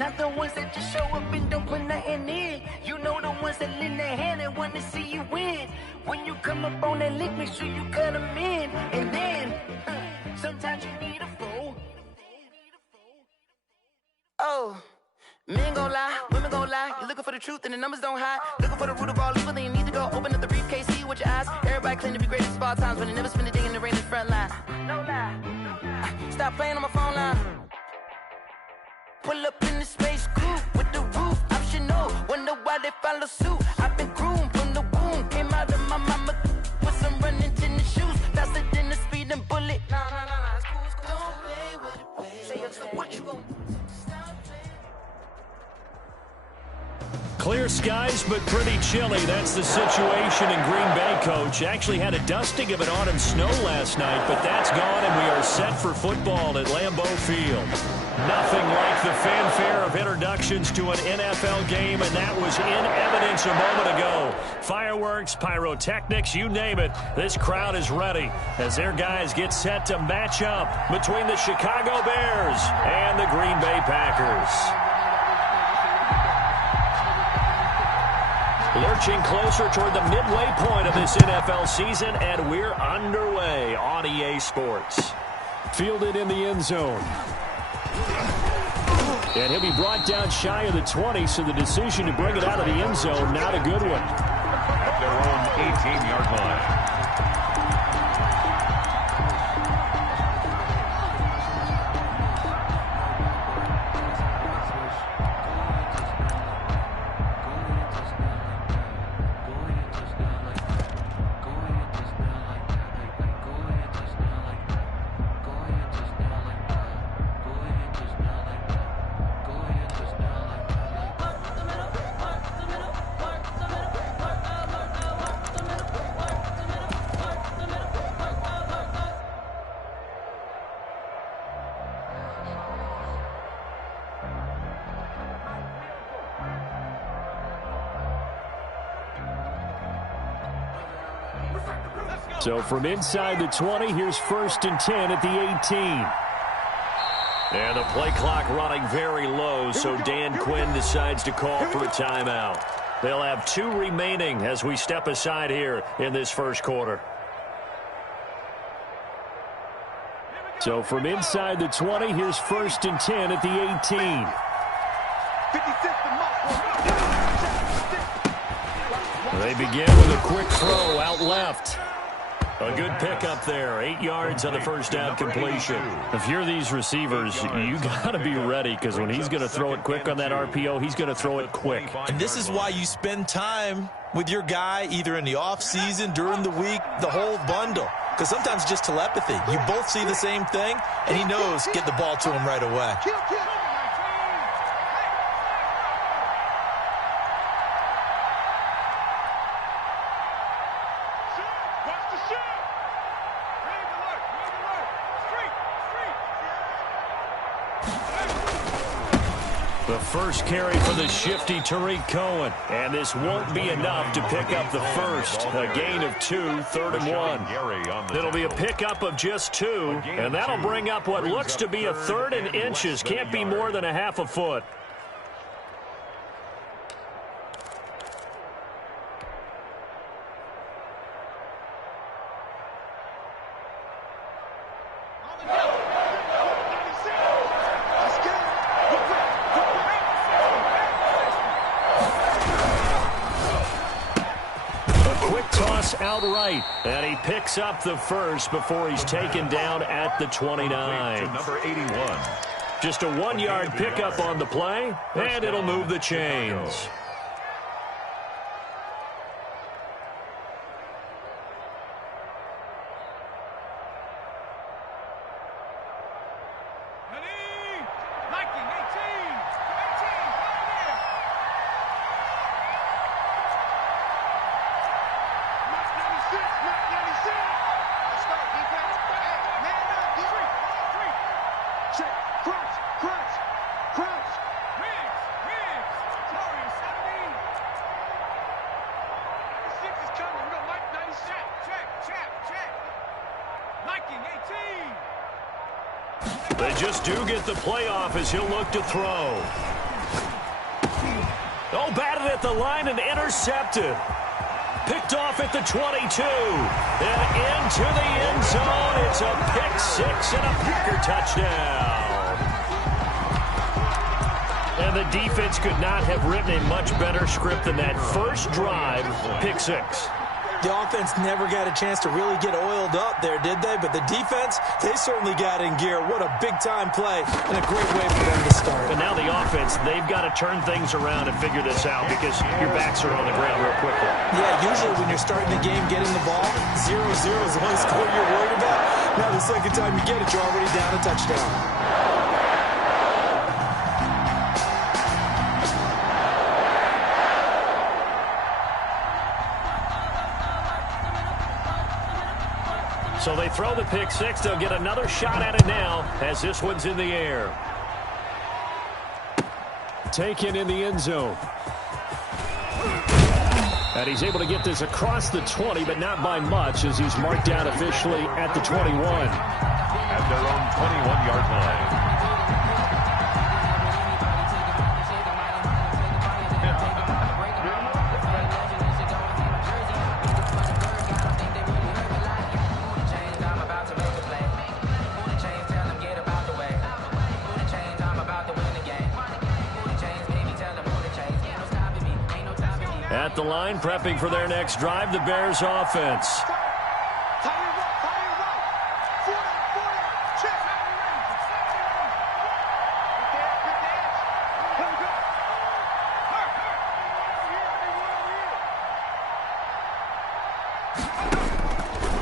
Not the ones that just show up and don't put nothing in. You know the ones that lend their hand and want to see you win. When you come up on that lick, make sure you cut them in. And then, sometimes you need a fool. Oh, men gon' lie, women gon' lie. You're looking for the truth and the numbers don't hide. Looking for the root of all evil, then you need to go open up the briefcase, see with your eyes. Everybody claim to be great at all times, but they never spend a day in the rain in the front line. No lie. Stop playing on my phone line. Pull up in the space coupe with the roof optional. Wonder why they follow suit. I've been groomed from the womb. Came out of my mama with some running tennis shoes. Faster than the speeding bullet. Nah, it's cool, it's cool. Don't play with it, play. Say so what you gon' Clear skies, but pretty chilly. That's the situation in Green Bay, Coach. Actually had a dusting of an autumn snow last night, but that's gone, and we are set for football at Lambeau Field. Nothing like the fanfare of introductions to an NFL game, and that was in evidence a moment ago. Fireworks, pyrotechnics, you name it. This crowd is ready as their guys get set to match up between the Chicago Bears and the Green Bay Packers. Lurching closer toward the midway point of this NFL season, and we're underway on EA Sports. Fielded in the end zone. And he'll be brought down shy of the 20, so the decision to bring it out of the end zone, not a good one. At their own 18-yard line. So from inside the 20, here's 1st and 10 at the 18. And the play clock running very low, so Dan Quinn decides to call for a timeout. They'll have 2 remaining as we step aside here in this first quarter. So from inside the 20, here's 1st and 10 at the 18. They begin with a quick throw out left. A good pickup there. 8 yards on the first down completion. If you're these receivers, you got to be ready, because when he's going to throw it quick on that RPO, he's going to throw it quick. And this is why you spend time with your guy either in the offseason, during the week, the whole bundle. Because sometimes just telepathy. You both see the same thing, and he knows get the ball to him right away. The first carry for the shifty Tariq Cohen. And this won't be enough to pick up the first. A gain of 2, 3rd and 1. It'll be a pickup of just 2, and that'll bring up what looks to be a 3rd and inches. Can't be more than a half a foot. Outright, and he picks up the first before he's taken down at the 29. Number 81. Just a 1-yard pickup on the play, and it'll move the chains. They just do get the playoff as he'll look to throw. Oh, batted at the line and intercepted. Picked off at the 22. And into the end zone. It's a pick six and a Packer touchdown. And the defense could not have written a much better script than that first drive, pick six. The offense never got a chance to really get oiled up there, did they? But the defense, they certainly got in gear. What a big-time play and a great way for them to start. And now the offense, they've got to turn things around and figure this out because your backs are on the ground real quickly. Yeah, usually when you're starting the game getting the ball, 0-0 is the only score you're worried about. Now the second time you get it, you're already down a touchdown. So they throw the pick six. They'll get another shot at it now as this one's in the air. Taken in the end zone. And he's able to get this across the 20, but not by much as he's marked down officially at the 21. At their own 21-yard line. At the line, prepping for their next drive, the Bears offense.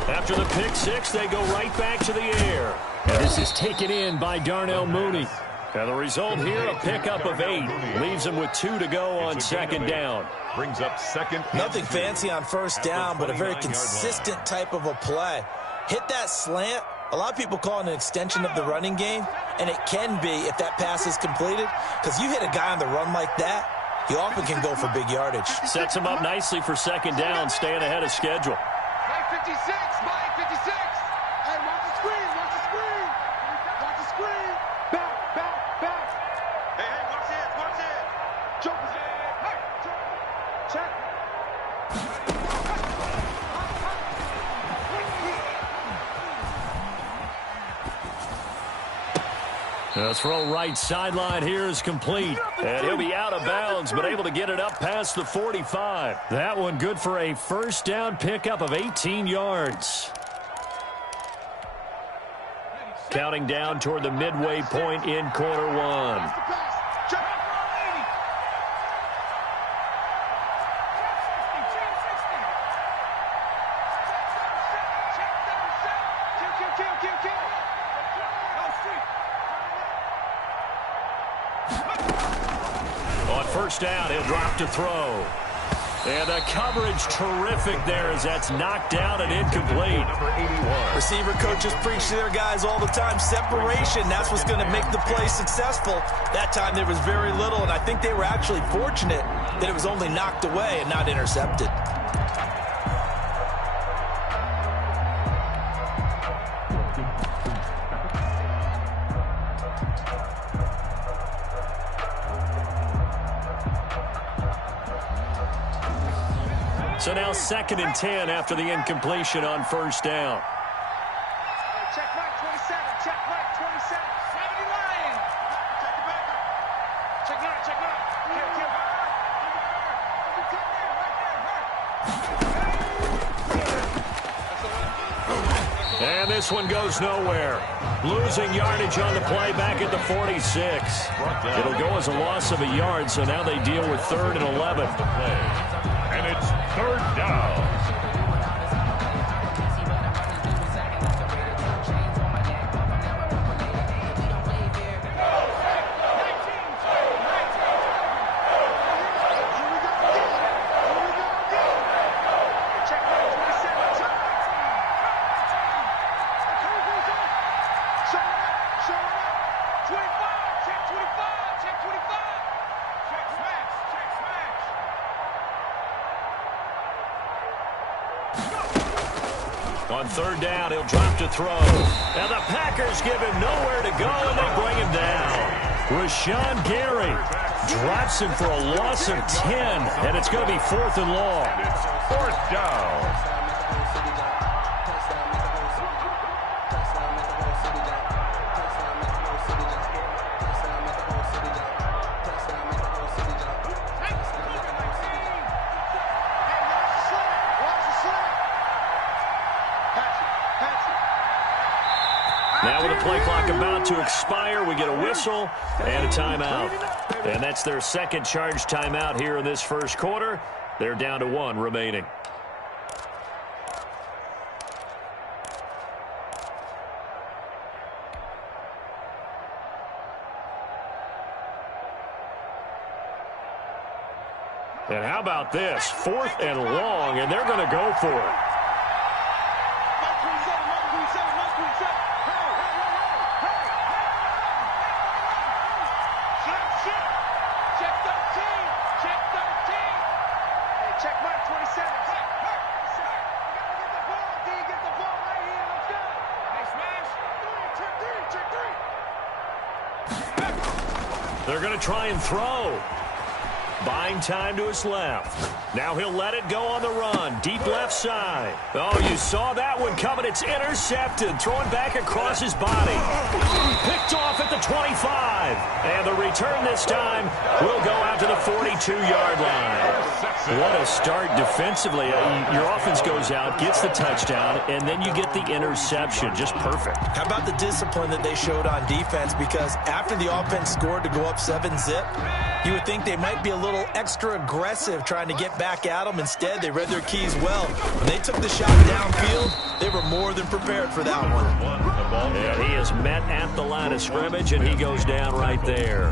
After the pick six, they go right back to the air. And this is taken in by Darnell Mooney. And the result here, a pickup of 8. Leaves them with 2 to go on second down. Brings up second. Nothing fancy on first down, but a very consistent type of a play. Hit that slant. A lot of people call it an extension of the running game, and it can be if that pass is completed, because you hit a guy on the run like that, he often can go for big yardage. Sets him up nicely for second down, staying ahead of schedule. Mike 56, Mike 56. Hey, watch the screen, watch the screen. Watch the screen. Back. Hey, watch it. Jump. Hey, check. The throw right sideline here is complete. And he'll be out of bounds, but able to get it up past the 45. That one good for a first down pickup of 18 yards. Counting down toward the midway point in quarter one. On first down, he'll drop to throw. And the coverage terrific there as that's knocked down and incomplete. Number 81. Receiver coaches preach to their guys all the time. Separation, that's what's going to make the play successful. That time there was very little, and I think they were actually fortunate that it was only knocked away and not intercepted. So now 2nd and 10 after the incompletion on first down. Check right 27, check right 27. 70 line. Check the back. Check not. And this one goes nowhere. Losing yardage on the play back at the 46. It'll go as a loss of a yard, so now they deal with 3rd and 11. And it's 3rd down. On 3rd down, he'll drop to throw. And the Packers give him nowhere to go, and they bring him down. Rashawn Gary drops him for a loss of 10, and it's going to be 4th and long. And it's 4th down. Now with the play clock about to expire, we get a whistle and a timeout. And that's their second charge timeout here in this first quarter. They're down to 1 remaining. And how about this? 4th and long, and they're going to go for it. They're going to try and throw. Buying time to his left. Now he'll let it go on the run. Deep left side. Oh, you saw that one coming. It's intercepted. Throwing back across his body. Picked off at the 25. And the return this time will go out to the 42-yard line. What a start defensively. Your offense goes out, gets the touchdown, and then you get the interception. Just perfect. How about the discipline that they showed on defense? Because after the offense scored to go up 7-zip, you would think they might be a little extra aggressive trying to get back at them. Instead, they read their keys well. When they took the shot downfield, they were more than prepared for that one. And he is met at the line of scrimmage, and he goes down right there.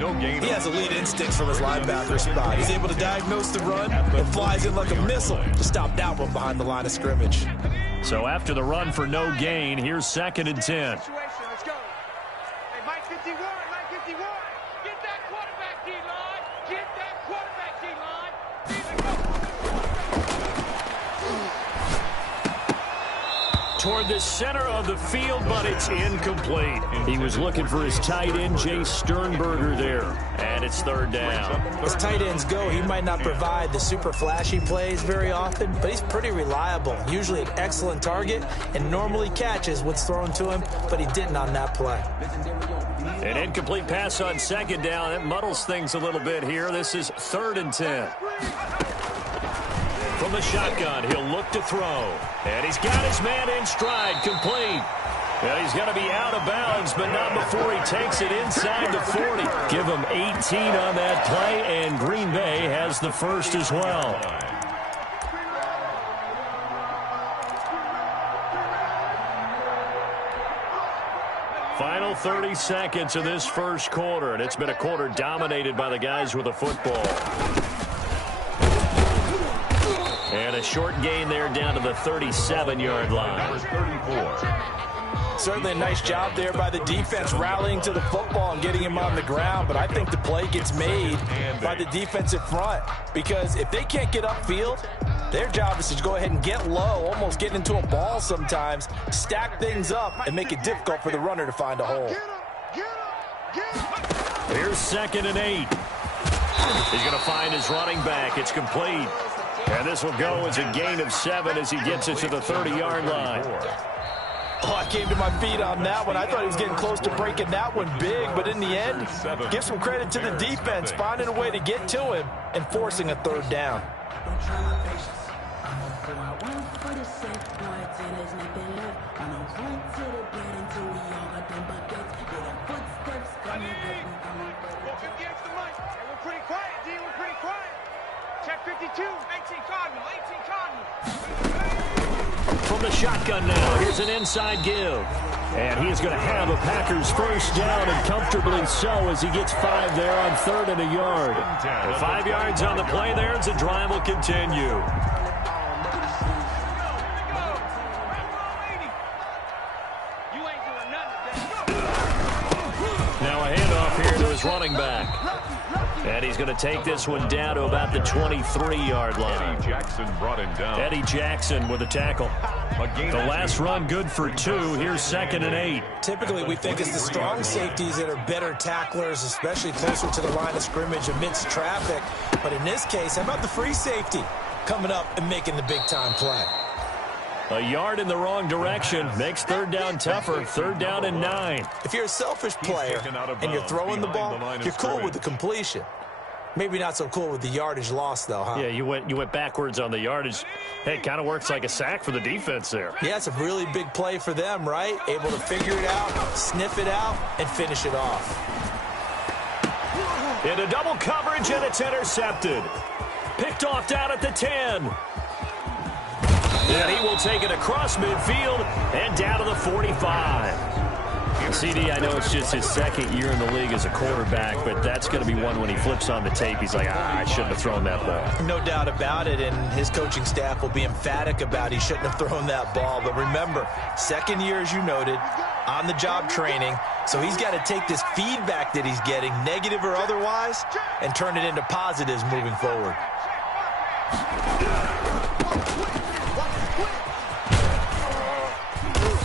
No gain. He has elite instincts from his linebacker spot. He's able to diagnose the run and flies in like a missile to stop that one behind the line of scrimmage. So after the run for no gain, here's 2nd and 10. Let's go. Hey, Mike 51, Mike 51. Get that quarterback D-line. Get that quarterback D-line. Toward the center of the field, but it's incomplete. He was looking for his tight end, Jay Sternberger, there. And it's 3rd down. As tight ends go, he might not provide the super flashy plays very often, but he's pretty reliable. Usually an excellent target and normally catches what's thrown to him, but he didn't on that play. An incomplete pass on 2nd down. It muddles things a little bit here. This is 3rd and 10. From the shotgun, he'll look to throw. And he's got his man in stride, complete. And he's going to be out of bounds, but not before he takes it inside the 40. Give him 18 on that play, and Green Bay has the first as well. Final 30 seconds of this first quarter, and it's been a quarter dominated by the guys with the football. And a short gain there down to the 37-yard line. Number 34. Certainly a nice job there by the defense rallying to the football and getting him on the ground, but I think the play gets made by the defensive front because if they can't get upfield, their job is to go ahead and get low, almost get into a ball sometimes, stack things up, and make it difficult for the runner to find a hole. Here's 2nd and 8. He's going to find his running back. It's complete. And this will go as a gain of 7 as he gets it to the 30-yard line. Oh, I came to my feet on that one. I thought he was getting close to breaking that one big, but in the end, give some credit to the defense, finding a way to get to him and forcing a 3rd down. We're pretty quiet, D. We're pretty quiet. Check 52. 18 Cardinal. 18 Cardinal. From the shotgun now, here's an inside give. And he is going to have a Packers first down, and comfortably so as he gets 5 there on 3rd and a yard. And 5 yards on the play there as the drive will continue. Now a handoff here to his running back. And he's going to take this one down to about the 23-yard line. Eddie Jackson brought him down. Eddie Jackson with a tackle. The last run good for 2. Here's 2nd and 8. Typically, we think it's the strong safeties that are better tacklers, especially closer to the line of scrimmage amidst traffic. But in this case, how about the free safety coming up and making the big-time play? A yard in the wrong direction makes 3rd down tougher. 3rd down and 9. If you're a selfish player and you're throwing the ball, you're cool with the completion. Maybe not so cool with the yardage loss, though, huh? Yeah, you went backwards on the yardage. Hey, it kind of works like a sack for the defense there. Yeah, it's a really big play for them, right? Able to figure it out, sniff it out, and finish it off. Into double coverage, and it's intercepted. Picked off down at the 10. And he will take it across midfield and down to the 45. CD, I know it's just his 2nd year in the league as a quarterback, but that's going to be one when he flips on the tape. He's like, I shouldn't have thrown that ball. No doubt about it, and his coaching staff will be emphatic about he shouldn't have thrown that ball. But remember, 2nd year, as you noted, on-the-job training, so he's got to take this feedback that he's getting, negative or otherwise, and turn it into positives moving forward.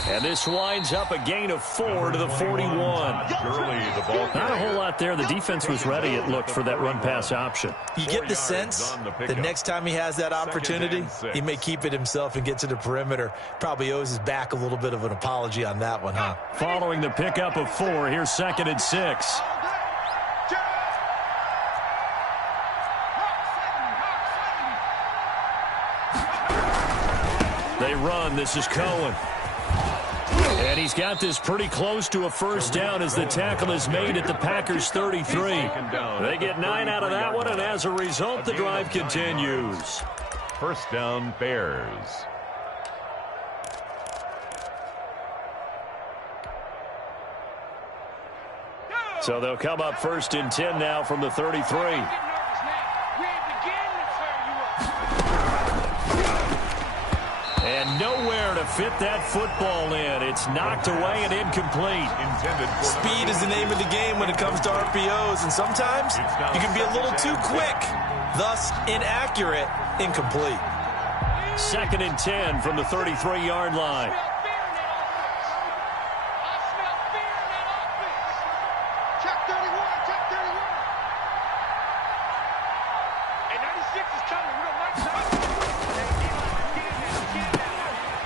And this winds up a gain of 4 to the 41. Not Not a whole lot there. The defense was ready, it looked, for that run-pass option. You get the sense that next time he has that opportunity, he may keep it himself and get to the perimeter. Probably owes his back a little bit of an apology on that one, huh? Following the pickup of 4, here's 2nd and 6. They run. This is Cohen. And he's got this pretty close to a 1st down as the tackle is made at the Packers' 33. They get 9 out of that one, and as a result, the drive continues. 1st down, Bears. So they'll come up 1st and 10 now from the 33. And nowhere to fit that football in. It's knocked away and incomplete. Speed is the name of the game when it comes to RPOs, and sometimes you can be a little too quick, thus inaccurate, incomplete. 2nd and 10 from the 33-yard line.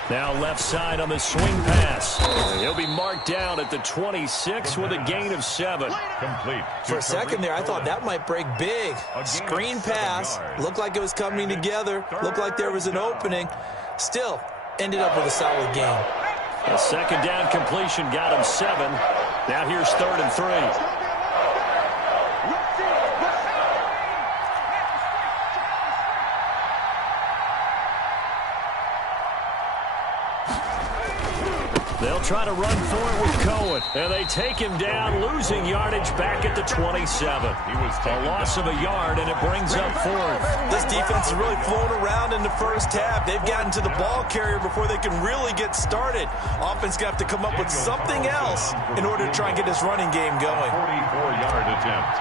Now left side on the swing pass. He'll be marked down at the 26 with a gain of 7. Complete. For a second there, I thought that might break big. Screen pass. Looked like it was coming together. Looked like there was an opening. Still, ended up with a solid gain. A 2nd down completion got him 7. Now here's 3rd and 3. They'll try to run for it with Cohen. And they take him down, losing yardage back at the 27. A loss of a yard, and it brings up 4th. This defense has really flown around in the 1st half. They've gotten to the ball carrier before they can really get started. Offense got to come up with something else in order to try and get this running game going. 44-yard attempt.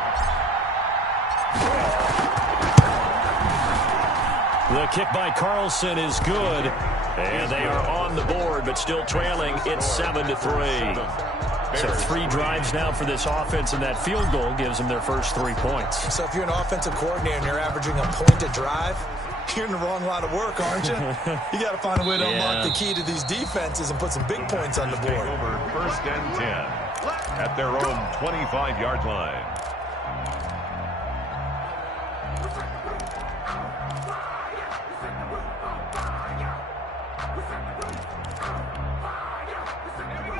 The kick by Carlson is good. And they are on the board, but still trailing. It's 7-3. So 3 drives now for this offense, and that field goal gives them their first 3 points. So if you're an offensive coordinator and you're averaging a point a drive, you're in the wrong line of work, aren't you? You got to find a way to unlock the key to these defenses and put some big points on the board. Over 1st and 10 at their own 25-yard line.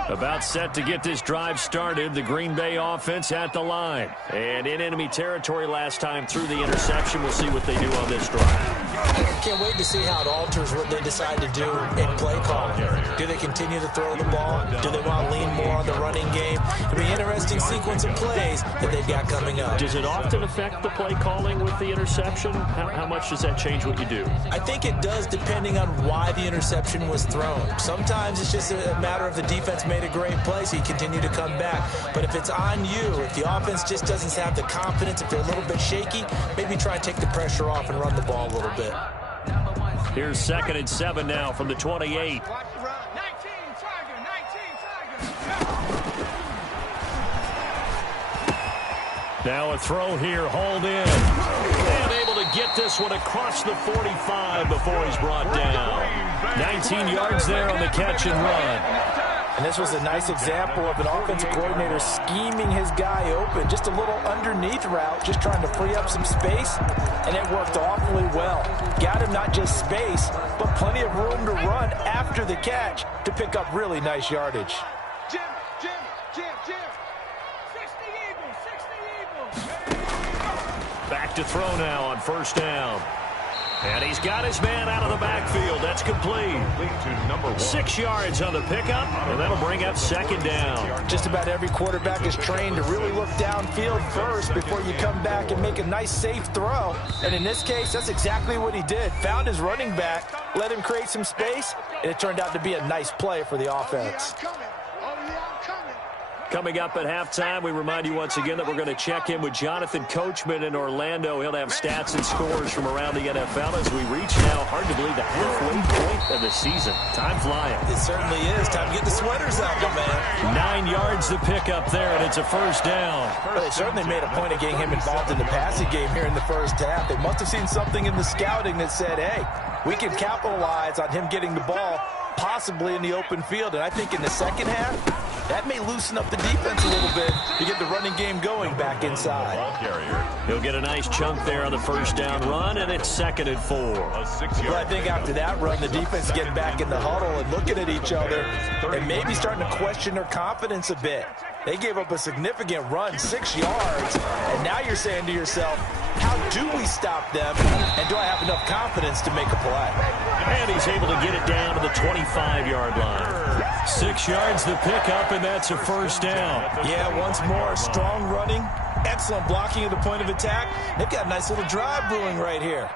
About set to get this drive started. The Green Bay offense at the line. And in enemy territory last time through the interception. We'll see what they do on this drive. Can't wait to see how it alters what they decide to do in play calling. Do they continue to throw the ball? Do they want to lean more on the running game? It'll be an interesting sequence of plays that they've got coming up. Does it often affect the play calling with the interception? How much does that change what you do? I think it does, depending on why the interception was thrown. Sometimes it's just a matter of the defense made a great play, so you continue to come back. But if it's on you, if the offense just doesn't have the confidence, if they're a little bit shaky, maybe try and take the pressure off and run the ball a little bit. Here's 2nd and 7 now from the 28. Now a throw here, hauled in. And able to get this one across the 45 before he's brought down. 19 yards there on the catch and run. And this was a nice example of an offensive coordinator scheming his guy open. Just a little underneath route, just trying to free up some space, and it worked awfully well. Got him not just space, but plenty of room to run after the catch to pick up really nice yardage. Jim. 60 Eagles. Back to throw now on 1st down. And he's got his man out of the backfield. That's complete. To number 1. 6 yards on the pickup, and that'll bring up 2nd down. Just about every quarterback is trained to really look downfield first before you come back and make a nice, safe throw. And in this case, that's exactly what he did. Found his running back, let him create some space, and it turned out to be a nice play for the offense. Coming up at halftime, we remind you once again that we're going to check in with Jonathan Coachman in Orlando. He'll have stats and scores from around the NFL as we reach now, hard to believe, the halfway point of the season. Time flying. It certainly is. Time to get the sweaters out, my man. 9 yards to pick up there, and it's a 1st down. Well, they certainly made a point of getting him involved in the passing game here in the 1st half. They must have seen something in the scouting that said, hey, we can capitalize on him getting the ball possibly in the open field. And I think in the 2nd half, that may loosen up the defense a little bit to get the running game going back inside. He'll get a nice chunk there on the 1st down run, and it's 2nd and 4. Well, I think after that run, the defense getting back in the huddle and looking at each other and maybe starting to question their confidence a bit. They gave up a significant run, 6 yards, and now you're saying to yourself, how do we stop them, and do I have enough confidence to make a play? And he's able to get it down to the 25-yard line. 6 yards the pickup, and that's a 1st down. Yeah, once more, strong running, excellent blocking at the point of attack. They've got a nice little drive brewing right here.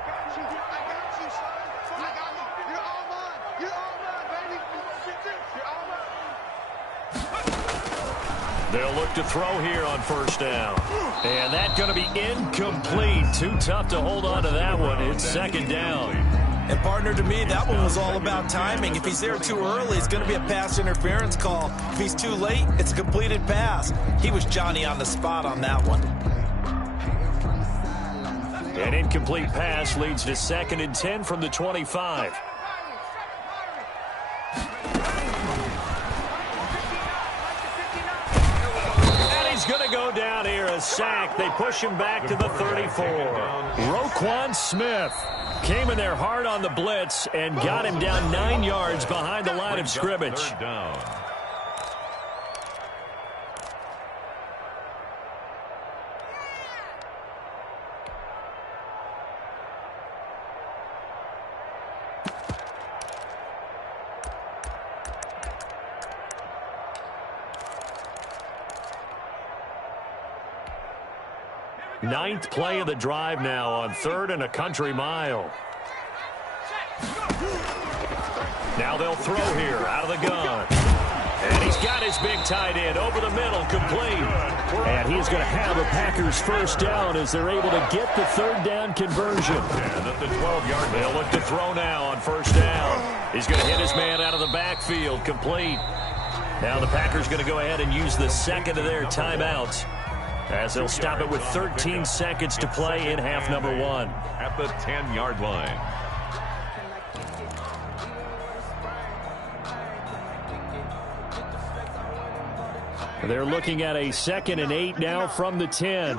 They'll look to throw here on 1st down. And that's going to be incomplete. Too tough to hold on to that one. It's 2nd down. And partner, to me, that one was all about timing. If he's there too early, it's going to be a pass interference call. If he's too late, it's a completed pass. He was Johnny on the spot on that one. An incomplete pass leads to 2nd and 10 from the 25. He's going to go down here, a sack. They push him back to the 34. Roquan Smith came in there hard on the blitz and got him down 9 yards behind the line of scrimmage. 3rd down. Ninth play of the drive now on 3rd and a country mile. Now they'll throw here out of the gun. And he's got his big tight end over the middle, complete. And he's going to have a Packers 1st down as they're able to get the 3rd down conversion. And at the 12-yard They'll look to throw now on 1st down. He's going to hit his man out of the backfield, complete. Now the Packers going to go ahead and use the 2nd of their timeouts, as they'll stop it with 13 seconds to play in half number 1. at the 10-yard line. They're looking at a 2nd and 8 now from the 10.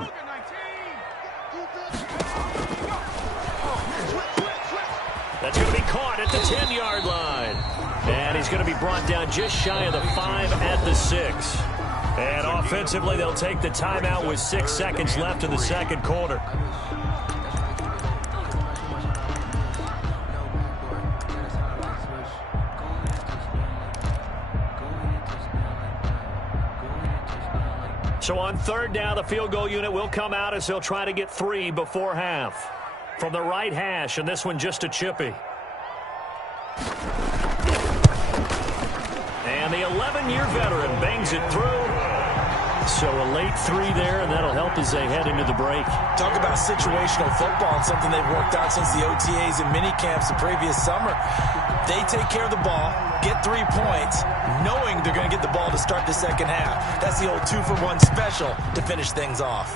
That's going to be caught at the 10-yard line. And he's going to be brought down just shy of the 5 at the 6. And offensively, they'll take the timeout with 6 seconds left in the second quarter. on third down, the field goal unit will come out as they'll try to get 3 before half. From the right hash, and this one just a chippy. And the 11-year veteran bangs it through. So a late 3 there, and that'll help as they head into the break. Talk about situational football and something they've worked out since the OTAs and mini camps the previous summer. They take care of the ball, get 3 points, knowing they're going to get the ball to start the second half. That's the old 2-for-1 special to finish things off.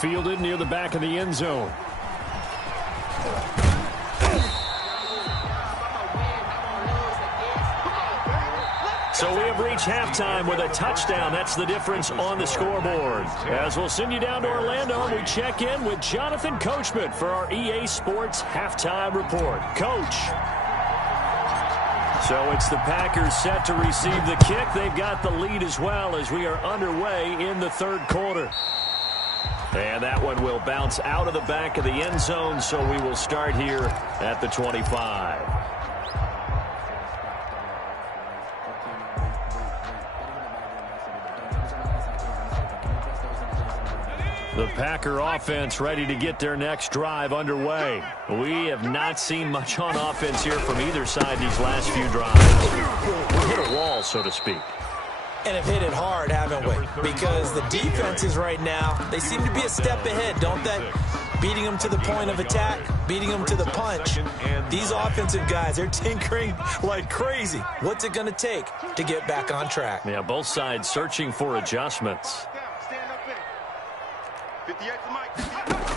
Fielded near the back of the end zone. So we have reached halftime with a touchdown. That's the difference on the scoreboard. As we'll send you down to Orlando, we check in with Jonathan Coachman for our EA Sports Halftime Report. Coach. So it's the Packers set to receive the kick. They've got the lead as well as we are underway in the third quarter. And that one will bounce out of the back of the end zone, so we will start here at the 25. The Packer offense ready to get their next drive underway. We have not seen much on offense here from either side these last few drives. We hit a wall, so to speak. And have hit it hard, haven't we? Because the defenses right now, they seem to be a step ahead, don't they? Beating them to the point of attack, beating them to the punch. These offensive guys, they're tinkering like crazy. What's it going to take to get back on track? Yeah, both sides searching for adjustments.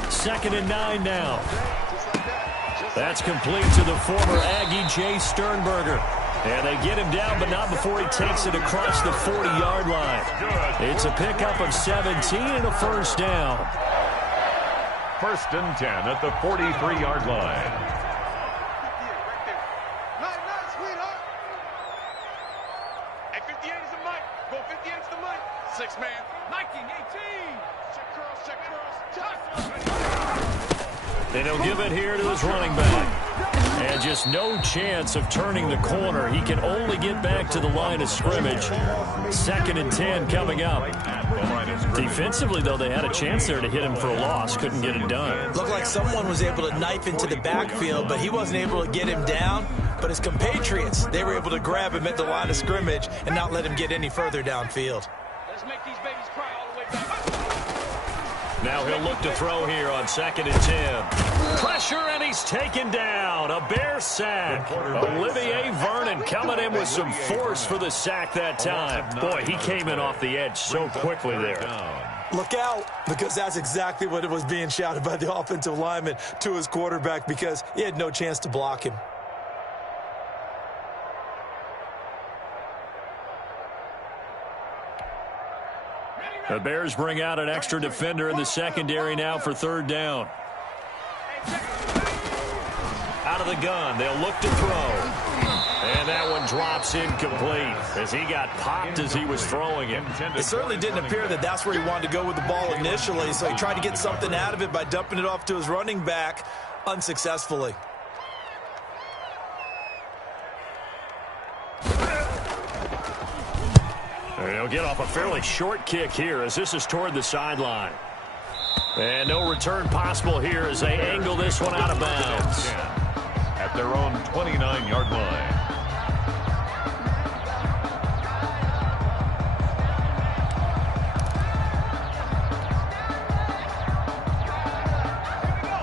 2nd and 9 now. That's complete to the former Aggie Jay Sternberger. And they get him down, but not before he takes it across the 40-yard line. It's a pickup of 17 and a first down. 1st and 10 at the 43-yard line. Nice, sweetheart. Hey, 58 is the mic. Go 58 is the mic. 6-man. Nike, 18. Check curls, check curls. And he'll give it here to his running back. And just no chance of turning the corner. He can only get back to the line of scrimmage. 2nd and 10 coming up. Defensively, though, they had a chance there to hit him for a loss. Couldn't get it done. Looked like someone was able to knife into the backfield, but he wasn't able to get him down. But his compatriots, they were able to grab him at the line of scrimmage and not let him get any further downfield. Let's make these babies cry all the way back. Now he'll look to throw here on 2nd and 10. Pressure, and he's taken down. A Bear sack. Olivier Vernon coming in with some force for the sack that time. Boy, he came in off the edge so quickly there. Look out, because that's exactly what it was being shouted by the offensive lineman to his quarterback, because he had no chance to block him. The Bears bring out an extra defender in the secondary now for 3rd down. Out of the gun, they'll look to throw. And that one drops incomplete as he got popped as he was throwing it. It certainly didn't appear that that's where he wanted to go with the ball initially, so he tried to get something out of it by dumping it off to his running back unsuccessfully. They'll get off a fairly short kick here as this is toward the sideline. And no return possible here as they angle this one out of bounds. At their own 29-yard line.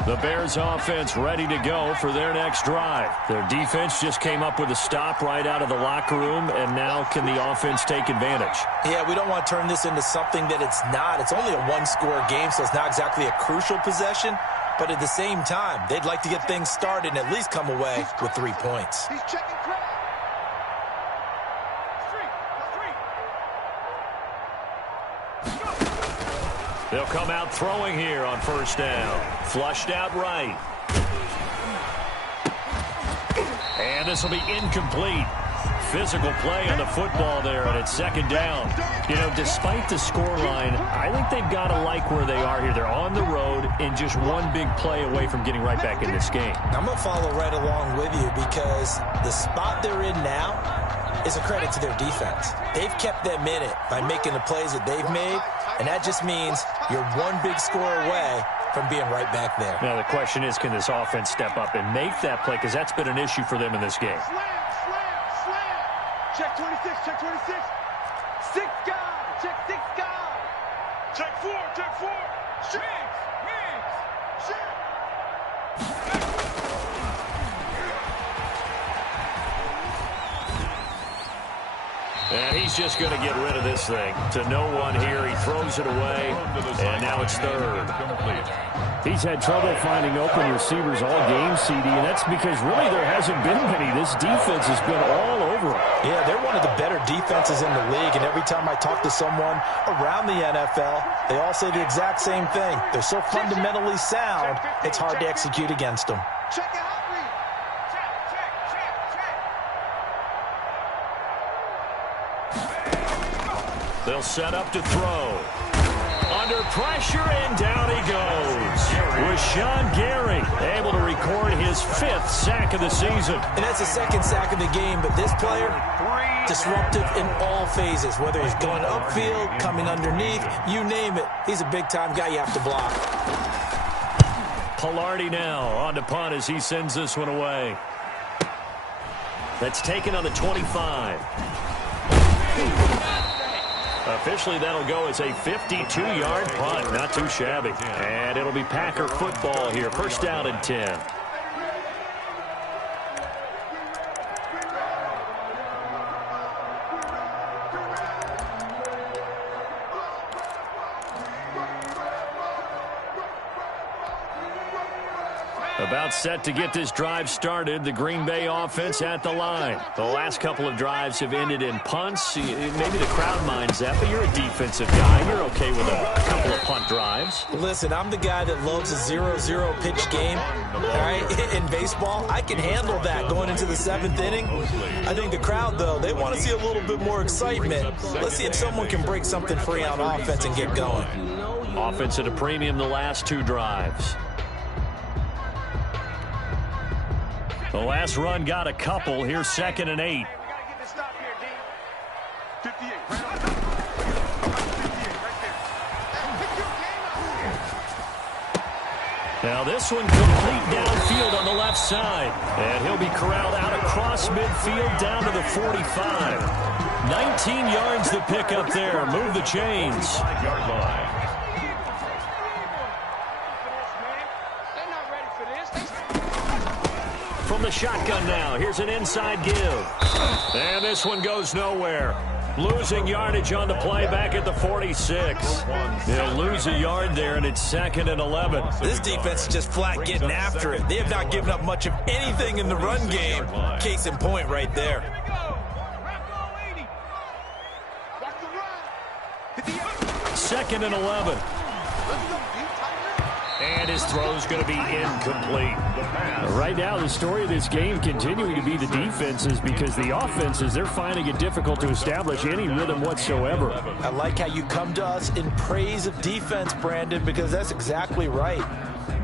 The Bears offense ready to go for their next drive. Their defense just came up with a stop right out of the locker room, and now can the offense take advantage? Yeah, we don't want to turn this into something that it's not. It's only a one-score game, so it's not exactly a crucial possession. But at the same time, they'd like to get things started and at least come away with 3 points. He's checking crowd. They'll come out throwing here on 1st down. Flushed out right. And this will be incomplete. Physical play on the football there, and it's 2nd down. You know, despite the scoreline, I think they've got to like where they are here. They're on the road and just one big play away from getting right back in this game. I'm going to follow right along with you because the spot they're in now, is a credit to their defense. They've kept them in it by making the plays that they've made, and that just means you're one big score away from being right back there. Now the question is, can this offense step up and make that play? Because that's been an issue for them in this game. Slam, slam. Check 26, check 26. Six guy, check six guy. Check four. Six. And he's just going to get rid of this thing. To no one here. He throws it away, and now it's third. He's had trouble finding open receivers all game, CD, and that's because really there hasn't been many. This defense has been all over him. Yeah, they're one of the better defenses in the league, and every time I talk to someone around the NFL, they all say the exact same thing. They're so fundamentally sound, it's hard to execute against them. Check it out, read. Check. They'll set up to throw. Under pressure, and down he goes. Rashawn Gary able to record his 5th sack of the season. And that's the 2nd sack of the game, but this player, disruptive in all phases, whether he's going upfield, coming underneath, you name it. He's a big-time guy you have to block. Pilardi now on to punt as he sends this one away. That's taken on the 25. Officially, that'll go as a 52-yard punt. Not too shabby. And it'll be Packer football here. First down and 10. About set to get this drive started. The Green Bay offense at the line. The last couple of drives have ended in punts. Maybe the crowd minds that, but you're a defensive guy. You're okay with a couple of punt drives. Listen, I'm the guy that loves a 0-0 pitch game. All right, in baseball, I can handle that going into the 7th inning. I think the crowd, though, they want to see a little bit more excitement. Let's see if someone can break something free on offense and get going. Offense at a premium the last 2 drives. The last run got a couple. Here's 2nd and 8. Now this one complete downfield on the left side. And he'll be corralled out across midfield down to the 45. 19 yards the pick up there. Move the chains. From the shotgun now. Here's an inside give. And this one goes nowhere. Losing yardage on the play back at the 46. They'll lose a yard there, and it's 2nd and 11. This defense is just flat getting after it. They have not given up much of anything in the run game. Case in point right there. 2nd and 11. And his throw's going to be incomplete. Right now, the story of this game continuing to be the defenses, because the offenses, they're finding it difficult to establish any rhythm whatsoever. I like how you come to us in praise of defense, Brandon, because that's exactly right.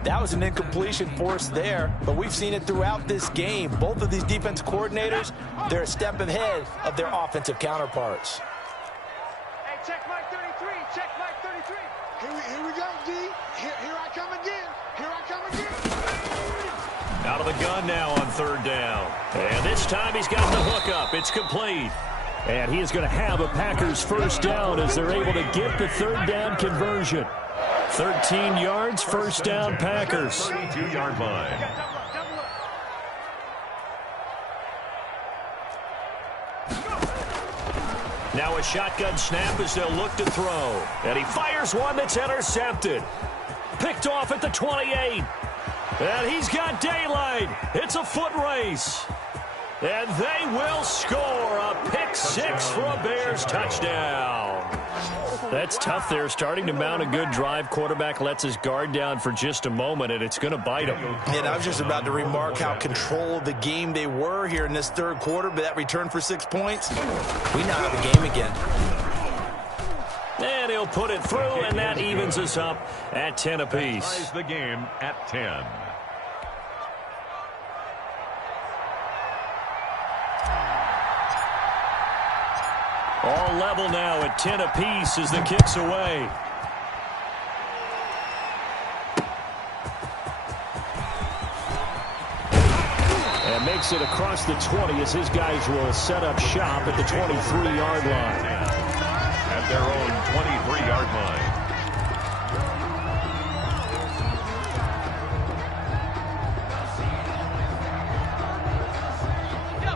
That was an incompletion force there, but we've seen it throughout this game. Both of these defense coordinators, they're a step ahead of their offensive counterparts. Hey, check Mike 33. Check Mike 33. Here we go, D. Here I come again. Here I come again. Out of the gun now on 3rd down. And this time he's got the hook up. It's complete. And he is going to have a Packers first down as they're able to get the 3rd down conversion. 13 yards, first down, Packers. 32-yard line. Now a shotgun snap as they'll look to throw. And he fires one that's intercepted. Picked off at the 28. And he's got daylight. It's a foot race. And they will score a pick 6 for a Bears touchdown. That's tough there. Starting to mount a good drive. Quarterback lets his guard down for just a moment, and it's going to bite him. And I was just about to remark how controlled the game they were here in this 3rd quarter, but that return for 6 points, we now have a game again. And he'll put it through, and that evens us up at 10 apiece. Ties the game at 10. All level now at 10 apiece as the kick's away. And makes it across the 20 as his guys will set up shop at the 23-yard line. At their own 23-yard line.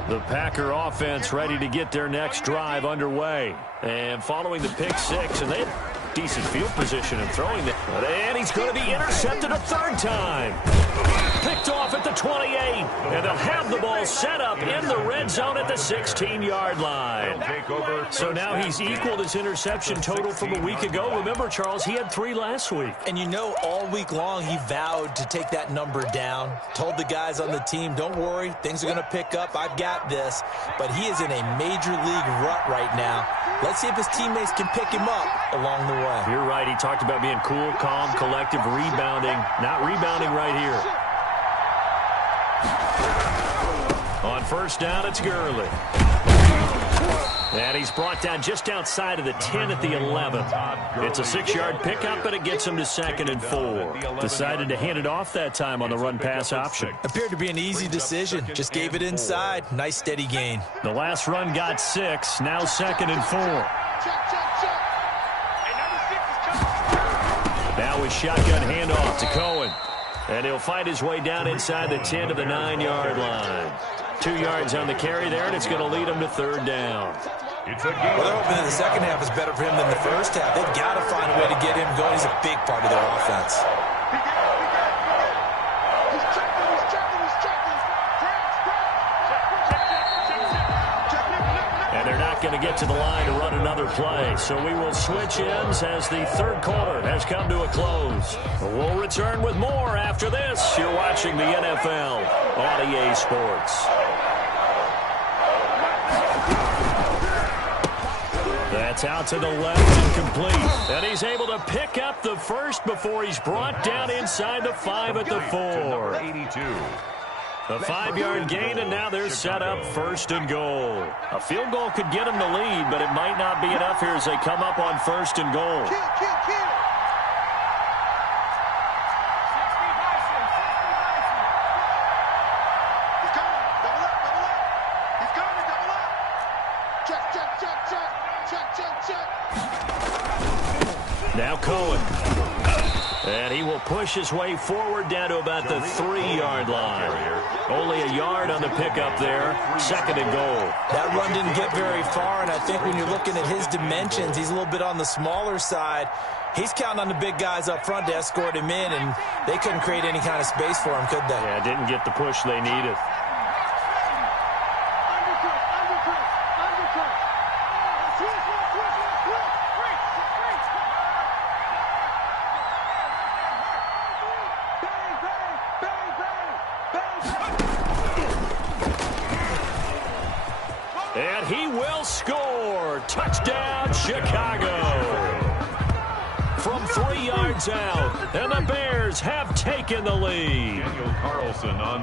The Packer offense ready to get their next drive underway. And following the pick six, and they have decent field position and throwing it. And he's going to be intercepted a third time. Picked off at the 28. And they'll have the ball set up in the red zone at the 16-yard line. So now he's equaled his interception total from a week ago. Remember, Charles, he had 3 last week. And you know, all week long he vowed to take that number down. Told the guys on the team, don't worry, things are going to pick up. I've got this. But he is in a major league rut right now. Let's see if his teammates can pick him up along the way. You're right. He talked about being cool, calm, collective, rebounding. Not rebounding right here. On first down, it's Gurley. And he's brought down just outside of the 10 at the 11. It's a 6-yard pickup, but it gets him to 2nd and 4. Decided to hand it off that time on the run-pass option. Appeared to be an easy decision. Just gave it inside. Nice steady gain. The last run got 6. Now 2nd and 4. Now with shotgun handoff to Cohen. And he'll fight his way down inside the 10 to the 9-yard line. 2 yards on the carry there, and it's going to lead him to 3rd down. It's a game. Well, they're hoping that the second half is better for him than the first half. They've got to find a way to get him going. He's a big part of their offense. And they're not going to get to the line to run another play. So we will switch ends as the 3rd quarter has come to a close. We'll return with more after this. You're watching the NFL on EA Sports. That's out to the left and complete. And he's able to pick up the first before he's brought down inside the 5 at the 4. 82. A 5-yard gain, and now they're set up 1st and goal. A field goal could get them the lead, but it might not be enough here as they come up on 1st and goal. Now Cohen. And he will push his way forward down to about the 3-yard line. Only a yard on the pickup there. 2nd and goal. That run didn't get very far, and I think when you're looking at his dimensions, he's a little bit on the smaller side. He's counting on the big guys up front to escort him in, and they couldn't create any kind of space for him, could they? Yeah, didn't get the push they needed. And he will score. Touchdown, Chicago. From 3 yards out, and the Bears have taken the lead.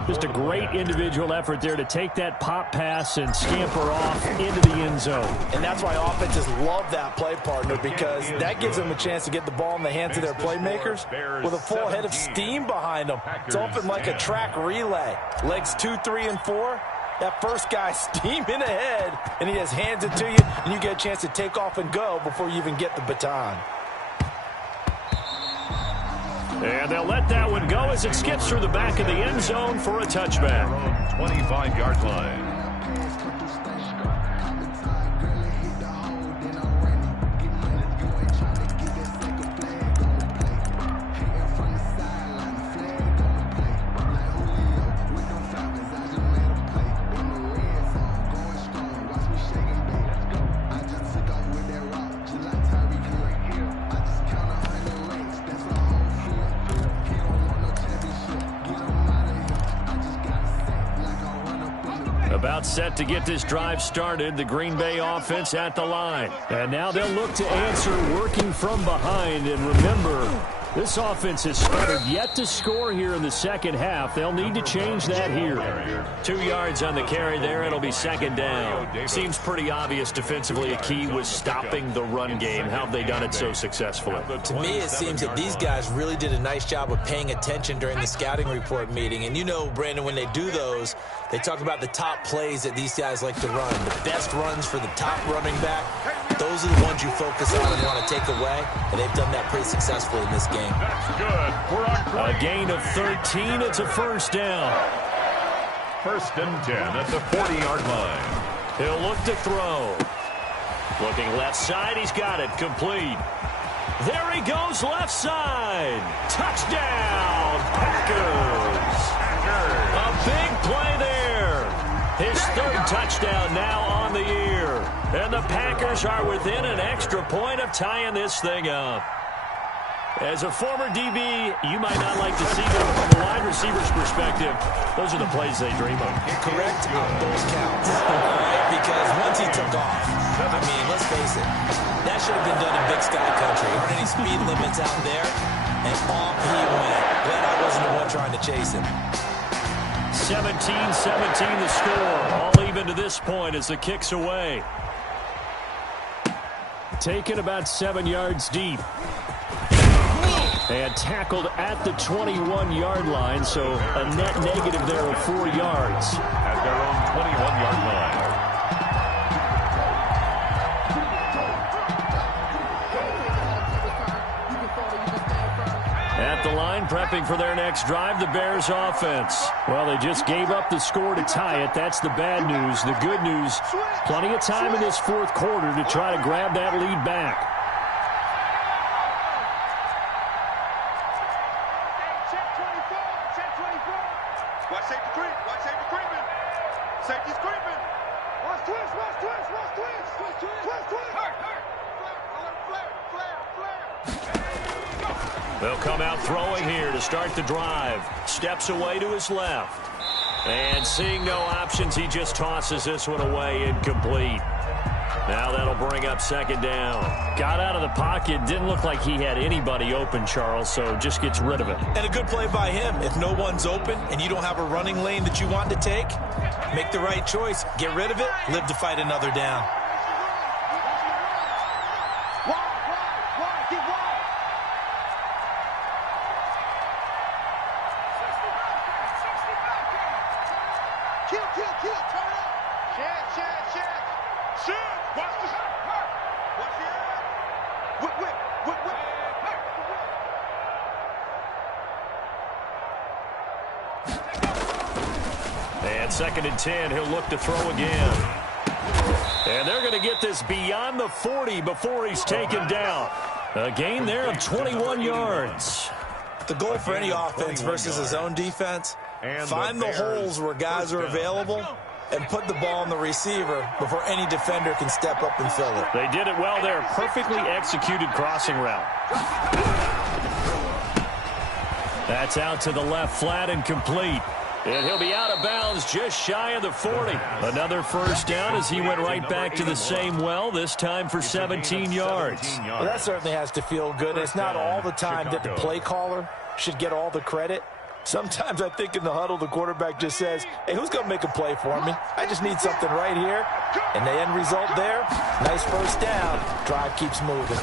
Just a great individual effort there to take that pop pass and scamper off into the end zone. And that's why offenses love that play partner, because that gives them a chance to get the ball in the hands of their playmakers with a full head of steam behind them. It's often like a track relay. Legs 2, 3, and 4. That first guy steaming ahead, and he has hands it to you, and you get a chance to take off and go before you even get the baton. And they'll let that one go as it skips through the back of the end zone for a touchback. 25-yard line. About set to get this drive started, the Green Bay offense at the line. And now they'll look to answer working from behind. And remember, This offense has started yet to score here in the second half. They'll need to change that here. 2 yards on the carry there. It'll be second down. Seems pretty obvious defensively a key was stopping the run game. How have they done it so successfully? To me, it seems that these guys really did a nice job of paying attention during the scouting report meeting. And you know, Brandon, when they do those, they talk about the top plays that these guys like to run. The best runs for the top running back, those are the ones you focus on and want to take away. And they've done that pretty successfully in this game. That's good. A gain of 13. It's a first down. 1st and 10 at the 40-yard line. He'll look to throw. Looking left side. He's got it. Complete. There he goes left side. Touchdown, Packers. A big play there. His 3rd touchdown now on the year. And the Packers are within an extra point of tying this thing up. As a former DB, you might not like to see them from a wide receiver's perspective. Those are the plays they dream of. Correct on those counts. All right, because once he took off, I mean, let's face it, that should have been done in Big Sky Country. There weren't any speed limits out there, and off he went. Glad I wasn't the one trying to chase him. 17-17 the score. All even to this point as the kick's away. Taken about 7 yards deep. And tackled at the 21-yard line, so a net negative there of 4 yards. At their own 21-yard line. At the line, prepping for their next drive, the Bears offense. Well, they just gave up the score to tie it. That's the bad news. The good news, plenty of time in this 4th quarter to try to grab that lead back. Watch safety creep. Watch safety creeping. Safety's creeping. Watch twist. Watch twist. Watch twist. Twist. Twist. Twist. Hurt. Flare. They'll come out throwing here to start the drive. Steps away to his left. And seeing no options, he just tosses this one away incomplete. Now that'll bring up second down. Got out of the pocket. Didn't look like he had anybody open, Charles, so just gets rid of it. And a good play by him. If no one's open and you don't have a running lane that you want to take, make the right choice. Get rid of it. Live to fight another down. And 2nd and 10, he'll look to throw again. And they're going to get this beyond the 40 before he's taken down. A gain there of 21 yards. The goal for any offense versus his own defense, find the holes where guys are available and put the ball on the receiver before any defender can step up and fill it. They did it well there. Perfectly executed crossing route. That's out to the left flat and complete. And he'll be out of bounds just shy of the 40. Another first down as he went right back to the same well, this time for 17 yards. Well, that certainly has to feel good. It's not all the time that the play caller should get all the credit. Sometimes I think in the huddle, the quarterback just says, hey, who's going to make a play for me? I just need something right here. And the end result there, nice first down. Drive keeps moving.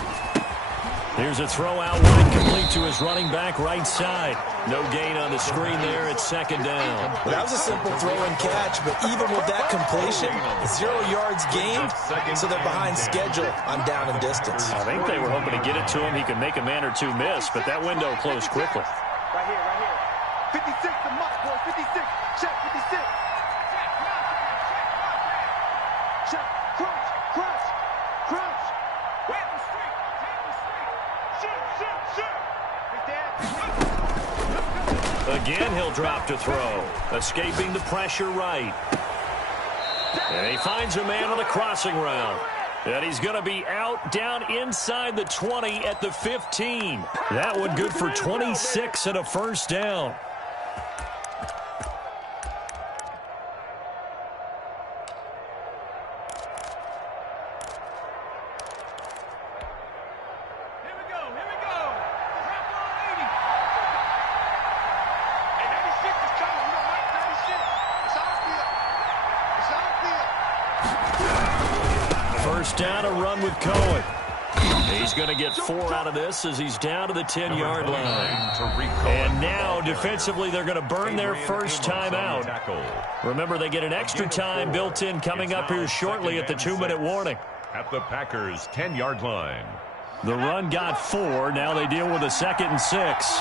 Here's a throw out wide, complete to his running back right side. No gain on the screen there. It's second down. Well, that was a simple throw and catch, but even with that completion, 0 yards gained, so they're behind schedule on down and distance. I think they were hoping to get it to him. He could make a man or two miss, but that window closed quickly. Right here. 56 the mark, boys. 56. Check 56. Check. Crunch. Crunch. Crunch. Wait the street. Again, he'll drop to throw. Escaping the pressure right. And he finds a man on the crossing route. And he's going to be out down inside the 20 at the 15. That one good for 26 and a first down. first down, a run with Cohen. He's going to get 4 out of this as he's down to the 10-yard line. And now, defensively, they're going to burn their first timeout. Remember, they get an extra time built in coming up here shortly at the 2-minute warning. At the Packers' 10-yard line. The run got 4. Now they deal with a 2nd and 6.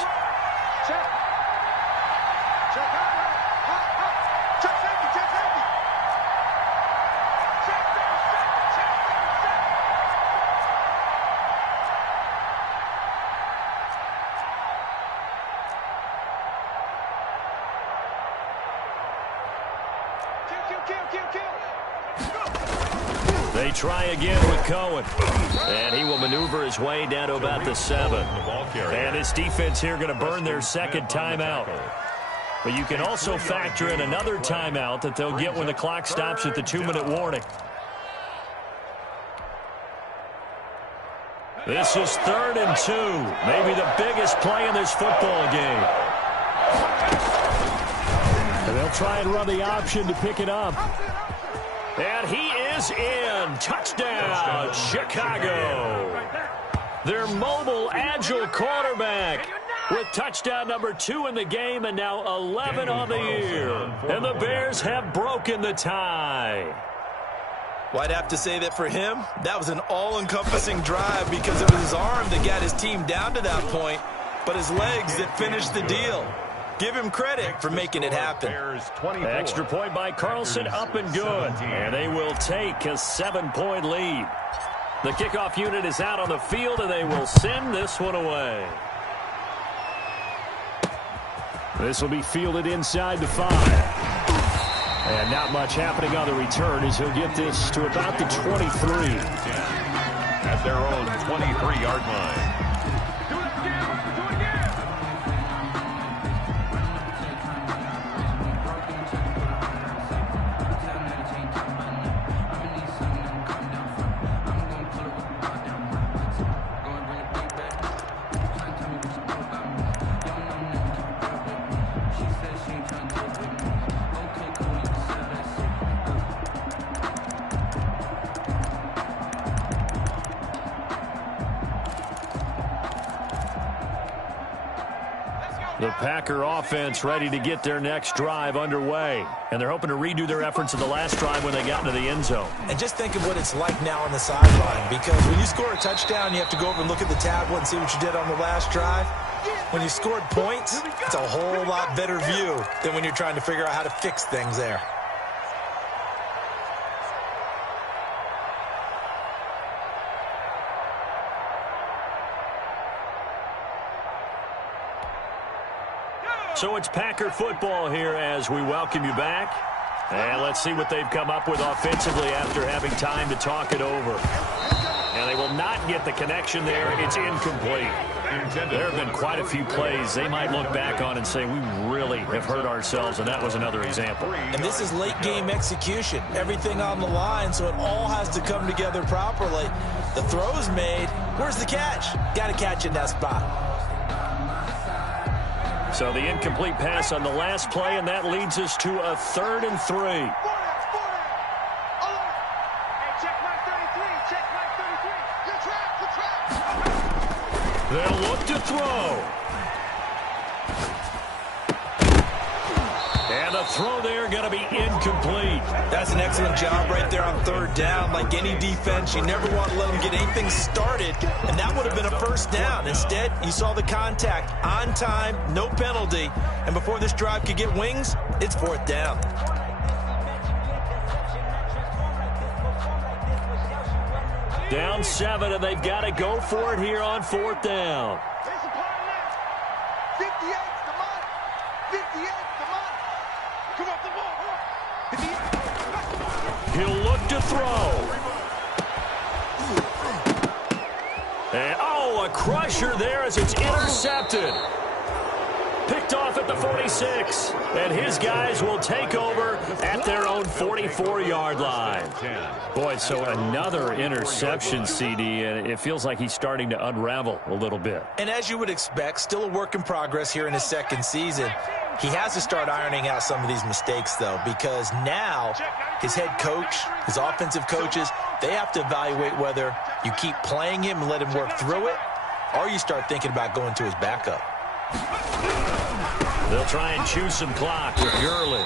They try again with Cohen. And he will maneuver his way down to about the 7. And this defense here going to burn their second timeout. But you can also factor in another timeout that they'll get when the clock stops at the 2-minute warning. This is 3rd and 2. Maybe the biggest play in this football game. And they'll try and run the option to pick it up. And he is in. Touchdown, Chicago. Their mobile, agile quarterback with touchdown number 2 in the game and now 11 on the year. And the Bears have broken the tie. Well, I'd have to say that for him, that was an all-encompassing drive because it was his arm that got his team down to that point, but his legs that finished the deal. Give him credit for making it happen. Extra point by Carlson, up and good. And they will take a 7-point lead. The kickoff unit is out on the field, and they will send this one away. This will be fielded inside the 5. And not much happening on the return as he'll get this to about the 23. At their own 23-yard line. The Packer offense ready to get their next drive underway. And they're hoping to redo their efforts in the last drive when they got into the end zone. And just think of what it's like now on the sideline, because when you score a touchdown, you have to go over and look at the tablet and see what you did on the last drive. When you scored points, it's a whole lot better view than when you're trying to figure out how to fix things there. So it's Packer football here as we welcome you back. And let's see what they've come up with offensively after having time to talk it over. And they will not get the connection there. It's incomplete. There have been quite a few plays they might look back on and say, we really have hurt ourselves, and that was another example. And this is late-game execution. Everything on the line, so it all has to come together properly. The throw's made. Where's the catch? Got to catch in that spot. So the incomplete pass on the last play, and that leads us to a 3rd and 3. They'll look to throw. And the throw there going to be incomplete. That's an excellent job right there on 3rd down. Like any defense, you never want to let them get anything started, and that would have been a first down. Instead, you saw the contact on time, no penalty, and before this drive could get wings, it's 4th down. Down 7, and they've got to go for it here on 4th down. He'll look to throw. And, a crusher there as it's intercepted. Picked off at the 46. And his guys will take over at their own 44-yard line. Boy, so another interception, CD, and it feels like he's starting to unravel a little bit. And as you would expect, still a work in progress here in his second season. He has to start ironing out some of these mistakes, though, because now his head coach, his offensive coaches, they have to evaluate whether you keep playing him and let him work through it, or you start thinking about going to his backup. They'll try and chew some clock with Gurley.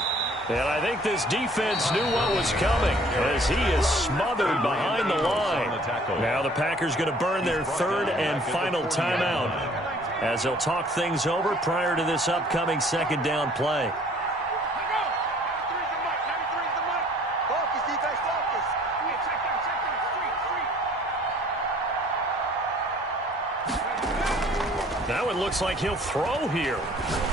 And I think this defense knew what was coming as he is smothered behind the line. Now the Packers going to burn their third and final timeout as they'll talk things over prior to this upcoming second down play. Now it looks like he'll throw here.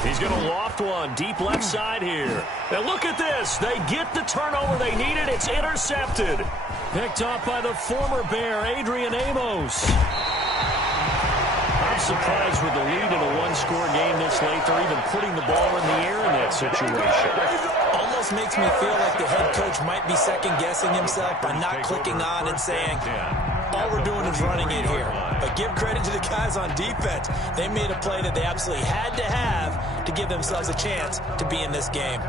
He's going to loft one deep left side here. And look at this. They get the turnover they needed. It's intercepted. Picked off by the former Bear, Adrian Amos. I'm surprised with the lead in a one-score game this late. They're even putting the ball in the air in that situation. Almost makes me feel like the head coach might be second-guessing himself by not clicking on and saying, all we're doing is running it here. But give credit to the guys on defense. They made a play that they absolutely had to have to give themselves a chance to be in this game.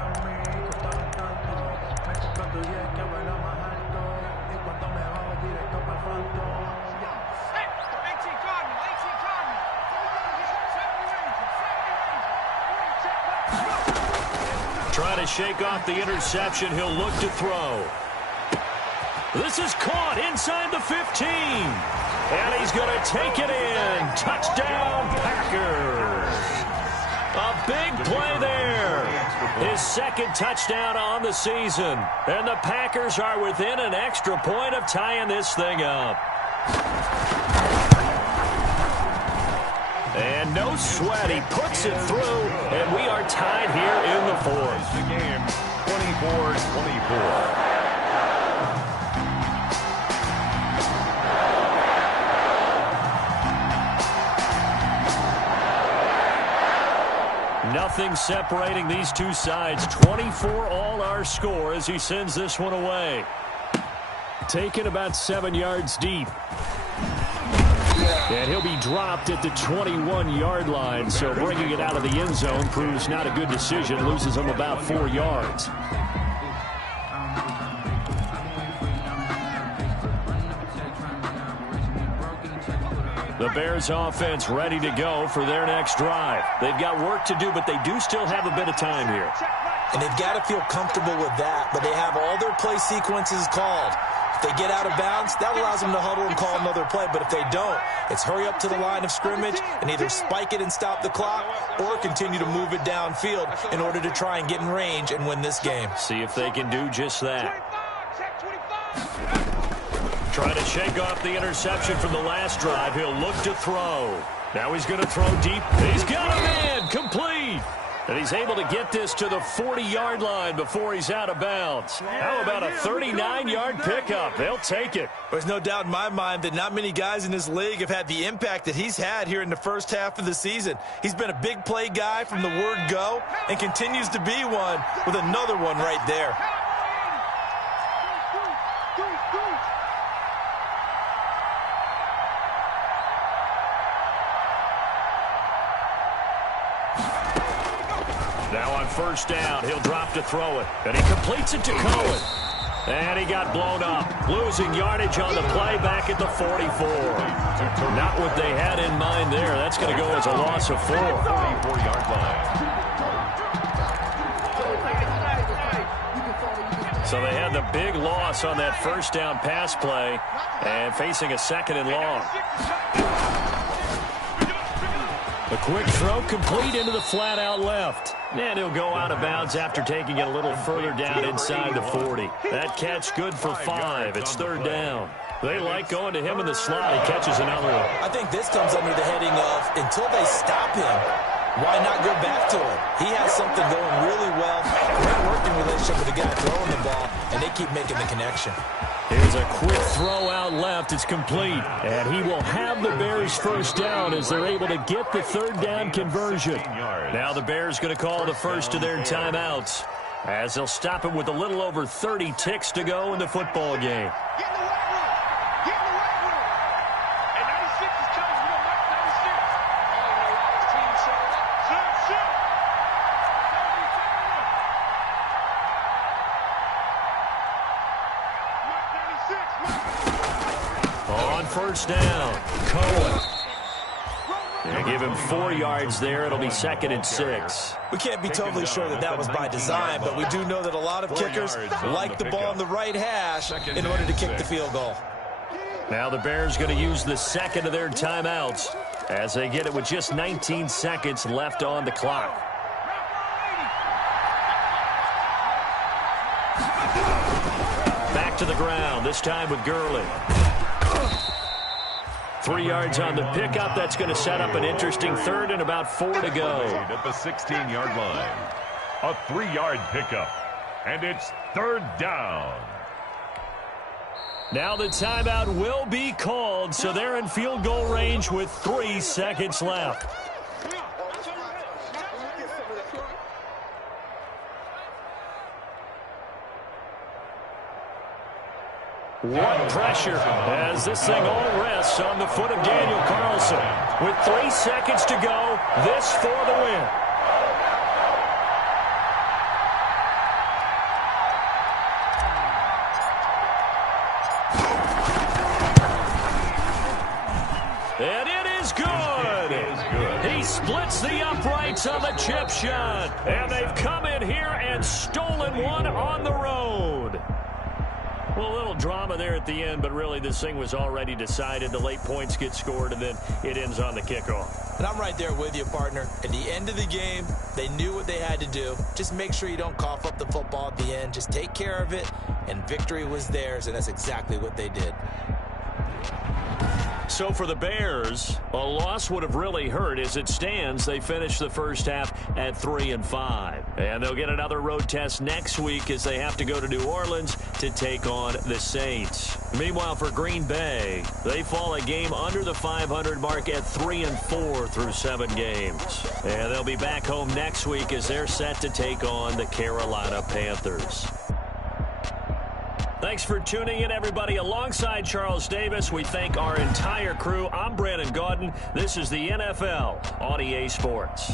Trying to shake off the interception. He'll look to throw. This is caught inside the 15. And he's going to take it in. Touchdown, Packers. A big play there. His second touchdown on the season. And the Packers are within an extra point of tying this thing up. And no sweat. He puts it through. And we are tied here in the fourth. The game, 24-24. Nothing separating these two sides. 24 all our score as he sends this one away. Taken about 7 yards deep. And he'll be dropped at the 21-yard line. So bringing it out of the end zone proves not a good decision. Loses him about 4 yards. The Bears offense ready to go for their next drive. They've got work to do, but they do still have a bit of time here. And they've got to feel comfortable with that, but they have all their play sequences called. If they get out of bounds, that allows them to huddle and call another play. But if they don't, it's hurry up to the line of scrimmage and either spike it and stop the clock or continue to move it downfield in order to try and get in range and win this game. See if they can do just that. Trying to shake off the interception from the last drive. He'll look to throw. Now he's going to throw deep. He's got a man complete. And he's able to get this to the 40-yard line before he's out of bounds. How about a 39-yard pickup? They'll take it. There's no doubt in my mind that not many guys in this league have had the impact that he's had here in the first half of the season. He's been a big play guy from the word go and continues to be one with another one right there. Now on first down, he'll drop to throw it. And he completes it to Cohen. And he got blown up. Losing yardage on the play back at the 44. Not what they had in mind there. That's going to go as a loss of 4. 44-yard line. So they had the big loss on that first down pass play and facing a second and long. A quick throw complete into the flat out left. And he'll go out of bounds after taking it a little further down inside the 40. That catch good for 5. It's third down. They like going to him in the slot. He catches another one. I think this comes under the heading of until they stop him, why not go back to him? He has something going really well. Great working relationship with the guy throwing the ball, and they keep making the connection. Here's a quick throw out left. It's complete. And he will have the Bears first down as they're able to get the third down conversion. Now the Bears going to call the first of their timeouts as they'll stop it with a little over 30 ticks to go in the football game. first down. Cohen. They give him 4 yards there. It'll be 2nd and 6. We can't be totally sure that that was by design, but we do know that a lot of kickers like the ball on the right hash in order to kick the field goal. Now the Bears going to use the second of their timeouts as they get it with just 19 seconds left on the clock. Back to the ground, this time with Gurley. 3 yards on the pickup. That's going to set up an interesting third and about 4 to go. At the 16-yard line. A 3-yard pickup. And it's 3rd down. Now the timeout will be called, so they're in field goal range with 3 seconds left. What pressure as this thing all rests on the foot of Daniel Carlson. With 3 seconds to go, this for the win. And it is good. He splits the uprights on the chip shot. And they've come in here and stolen one on the road. Well, a little drama there at the end, but really this thing was already decided. The late points get scored, and then it ends on the kickoff. And I'm right there with you, partner. At the end of the game, they knew what they had to do. Just make sure you don't cough up the football at the end. Just take care of it, and victory was theirs, and that's exactly what they did. So for the Bears, a loss would have really hurt. As it stands, they finished the first half at 3-5. And they'll get another road test next week as they have to go to New Orleans to take on the Saints. Meanwhile, for Green Bay, they fall a game under the 500 mark at 3-4 through 7 games. And they'll be back home next week as they're set to take on the Carolina Panthers. Thanks for tuning in, everybody. Alongside Charles Davis, we thank our entire crew. I'm Brandon Gaudin. This is the NFL on EA Sports.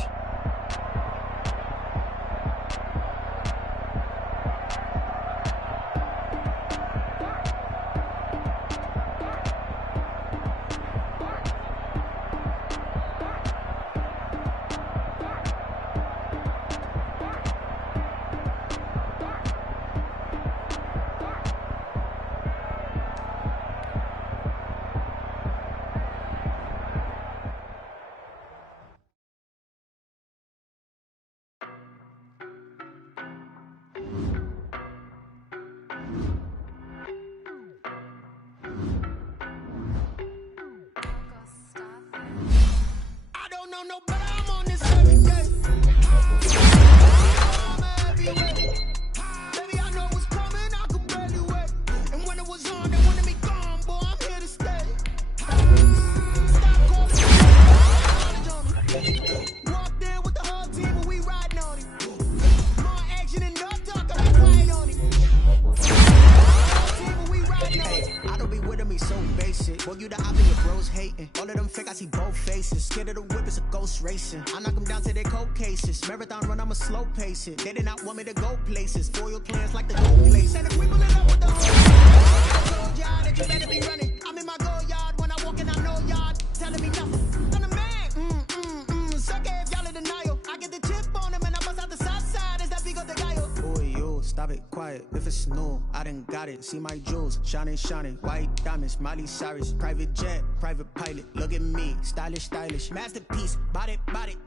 They did not want me to go places. Foiled plans like the gold place. And if we pull it up with the whole yard that you better be running. I'm in my go yard when I walk in, I know yard telling me nothing. I'm the man. Suck it if y'all in denial. I get the chip on them and I bust out the south side. Is that big of the guy? Oh, yo, stop it, quiet. If it's new, I done got it. See my jewels, shining, white diamonds, Miley Cyrus, private jet, private pilot. Look at me, stylish, masterpiece, body,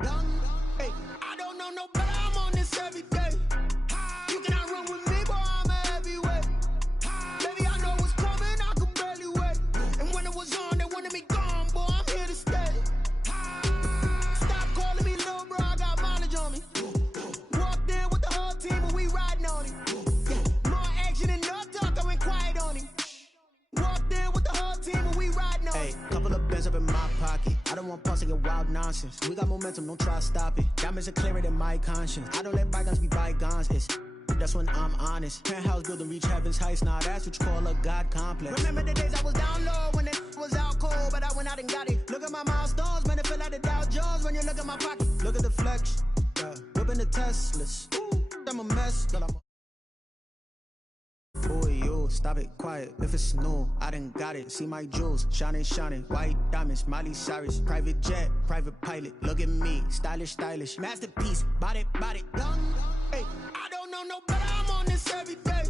young. Hey, I don't know no better. I'm on this every day. You cannot run with me, boy, I'm a heavyweight. Baby, I know what's coming, I could barely wait. And when it was on, they wanted me gone, boy, I'm here to stay. Stop calling me little bro, I got mileage on me. Walked in with the whole team and we riding on him. Yeah. More action and no talk, I went quiet on him. Walked in with the whole team and we riding on him. Hey, couple of bands up in my pocket. I don't want pulse and wild nonsense. We got momentum, don't try to stop it. Diamonds are clearer than my conscience. I don't let bygones be bygones. That's when I'm honest. Penthouse building reach heaven's heights. Now that's what you call a God complex. Remember the days I was down low when it was out cold, but I went out and got it. Look at my milestones, man, it feel like the Dow Jones when you look at my pocket. Look at the flex, whipping the Teslas. Ooh, I'm a mess, but I'm. Boy, yo. cool, stop it, quiet. If it's new, I done got it. See my jewels, shining, shining. White diamonds, Miley Cyrus. Private jet, private pilot. Look at me, stylish, stylish. Masterpiece, body, young. Hey, I don't know no better, I'm on this every day.